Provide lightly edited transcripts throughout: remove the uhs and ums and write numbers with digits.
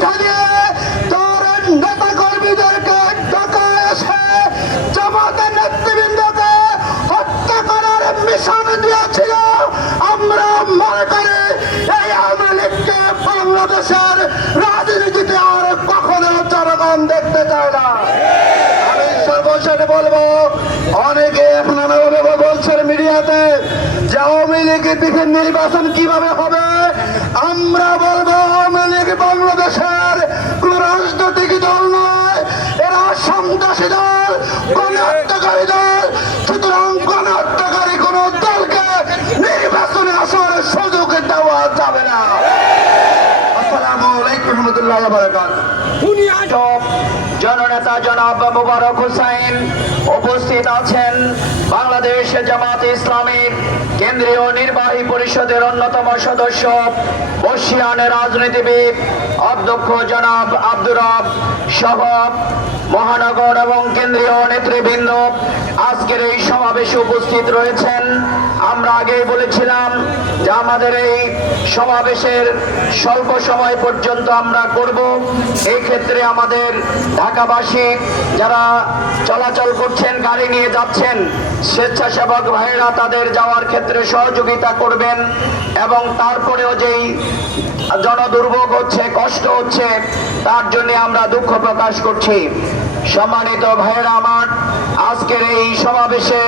চিঠা দিয়ে তোর নেতা কর্মীদেরকে ঢাকা এসে জামাতের নেতৃবৃন্দকে হত্যা করার মিশন দিয়েছিল। আমরা মনে করি এই আওয়ামী লীগকে বাংলাদেশের রাজনীতিতে আর কখনো জনগণ দেখতে চায় না। আমি সর্বশেষে বলবো, অনেকে এখন নানাভাবে বলছেন মিডিয়াতে যে আওয়ামী লীগের বিভিন্ন নির্বাচন কিভাবে হবে। আমরা বলবো, আওয়ামী লীগ বাংলাদেশের কোন রাজনৈতিক দল নয়, এরা সন্ত্রাসী দল, গণহত্যাকারী দল। সুতরাং গণহত্যাকারী কোন দলকে নির্বাচনে আসার সুযোগ দেওয়া যাবে না। আসসালামু আলাইকুম রহমতুল্লাহ বারাকাতুহু। জননেতা জনাব মোবারক হোসাইন উপস্থিত আছেন। বাংলাদেশ জামাত ইসলামীর কেন্দ্রীয় নির্বাহী পরিষদের অন্যতম সদস্য, বর্ষিয়ানের রাজনীতিবিদ অধ্যক্ষ জনাব আব্দুর রব সহ মহানগর এবং কেন্দ্রীয় নেতৃবৃন্দ আজকের এই সমাবেশে উপস্থিত রয়েছেন। আমরা আগেই বলেছিলাম যে আমাদের এই সমাবেশের স্বল্প সময় পর্যন্ত আমরা করব। এই ক্ষেত্রে আমাদের ঢাকাবাসী যারা চলাচল করছেন, গাড়ি নিয়ে যাচ্ছেন, স্বেচ্ছাসেবক ভাইয়েরা তাদের যাওয়ার ক্ষেত্রে সহযোগিতা করবেন। এবং তারপরেও যেই জনদুর্ভোগ হচ্ছে, কষ্ট হচ্ছে, তার জন্য আমরা দুঃখ প্রকাশ করছি। সম্মানিত ভাইয়েরা আমার, আজকের এই সমাবেশে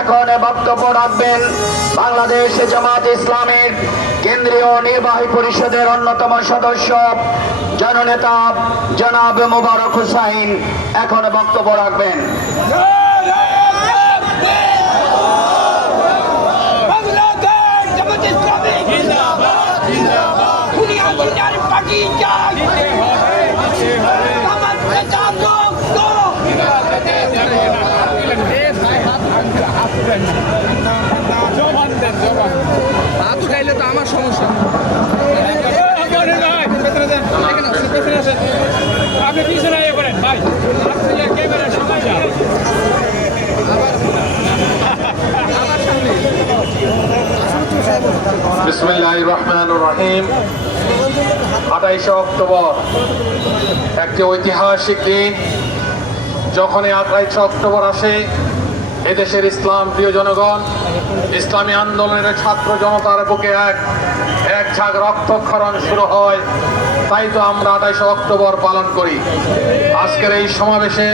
এখন বক্তব্য রাখবেন বাংলাদেশ জামাত ইসলামের কেন্দ্রীয় নির্বাহী পরিষদের অন্যতম সদস্য জননেতা জনাব মোবারক হোসাইন এখন বক্তব্য রাখবেন। খাইলে তো আমার সমস্যা। আপনি পিছনে করেন ভাই, বিসমিল্লাহির রহমানির রহিম। 28 অক্টোবর একটি ঐতিহাসিক দিন। যখনই 28 অক্টোবর আসে, এদেশের ইসলাম প্রিয় জনগণ, ইসলামী আন্দোলনের ছাত্র জনতার বুকে এক ঝাঁক রক্তক্ষরণ শুরু হয়। তাই তো আমরা 28 অক্টোবর পালন করি। আজকের এই সমাবেশে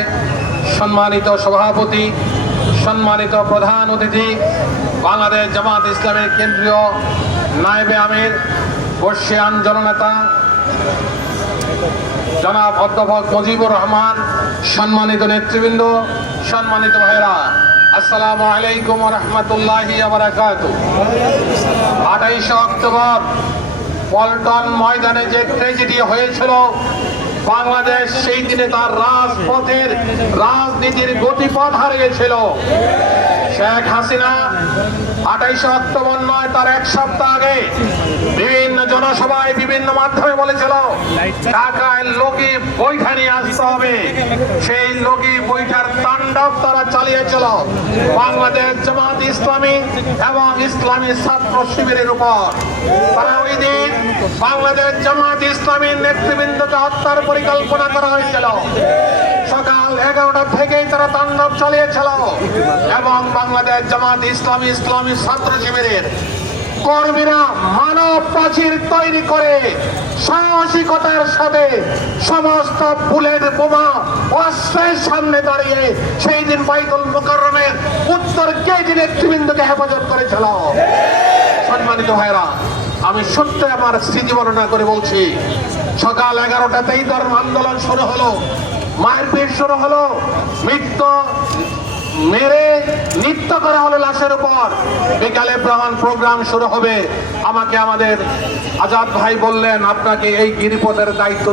সম্মানিত সভাপতি, সম্মানিত প্রধান অতিথি, বাংলাদেশ জামাত ইসলামের কেন্দ্রীয় নায়েবে আমির, বর্ষিয়ান জননেতা জনাব অধ্যাপক মুজিবুর রহমান, সম্মানিত নেতৃবৃন্দ, সম্মানিত ভাইরা, আসসালামু আলাইকুম ওয়া রাহমাতুল্লাহি ওয়া বারাকাতুহু। 28 অক্টোবর পল্টন ময়দানে যে ট্র্যাজেডি হয়েছিল, বাংলাদেশ সেই দিনে তার রাজপথের রাজনীতির গতিপথ হারিয়েছিল। শেখ হাসিনা 28 অক্টোবর নয়, তার এক সপ্তাহ আগে বিভিন্ন জনসভায় বিভিন্ন মাধ্যমে বলেছিল ঢাকায় লগি বৈঠা নিয়ে আসতে হবে। সেই লগি বৈঠার তাণ্ডব তারা চালিয়েছিল বাংলাদেশ জামাত ইসলামী এবং ইসলামী ছাত্র শিবিরের উপর। তারা ওই দিন বাংলাদেশ জামাত ইসলামীর নেতৃবৃন্দকে হত্যার পরিকল্পনা করা হয়েছিল। সকাল 11টা থেকেই তারা তাণ্ডব চালিয়েছিল এবং বাংলাদেশ জামাত ইসলামী ইসলামী ছাত্র শিবিরের কর্মীরা মানব প্রাচীর তৈরি করে সাহসিকতার সাথে সমস্ত বুলেট বোমা অস্ত্রের সামনে দাঁড়িয়ে সেই দিন বাইতুল মুকাররমের উত্তর গেটে নেতৃবৃন্দকে হেফাজত করেছিল। সম্মানিত ভাইরা, আমি সত্য আমার স্মৃতি বর্ণনা করে বলছি, সকাল 11টাতেই ধর্ম আন্দোলন শুরু হলো, মারপিট শুরু হলো, মেরে নৃত্য করা হলো লাশের উপর। বিকালে প্রোগ্রাম শুরু হবে। আমাকে আমাদের আজাদ ভাই বললেন, আপনাকে এই গিরিপথের দায়িত্ব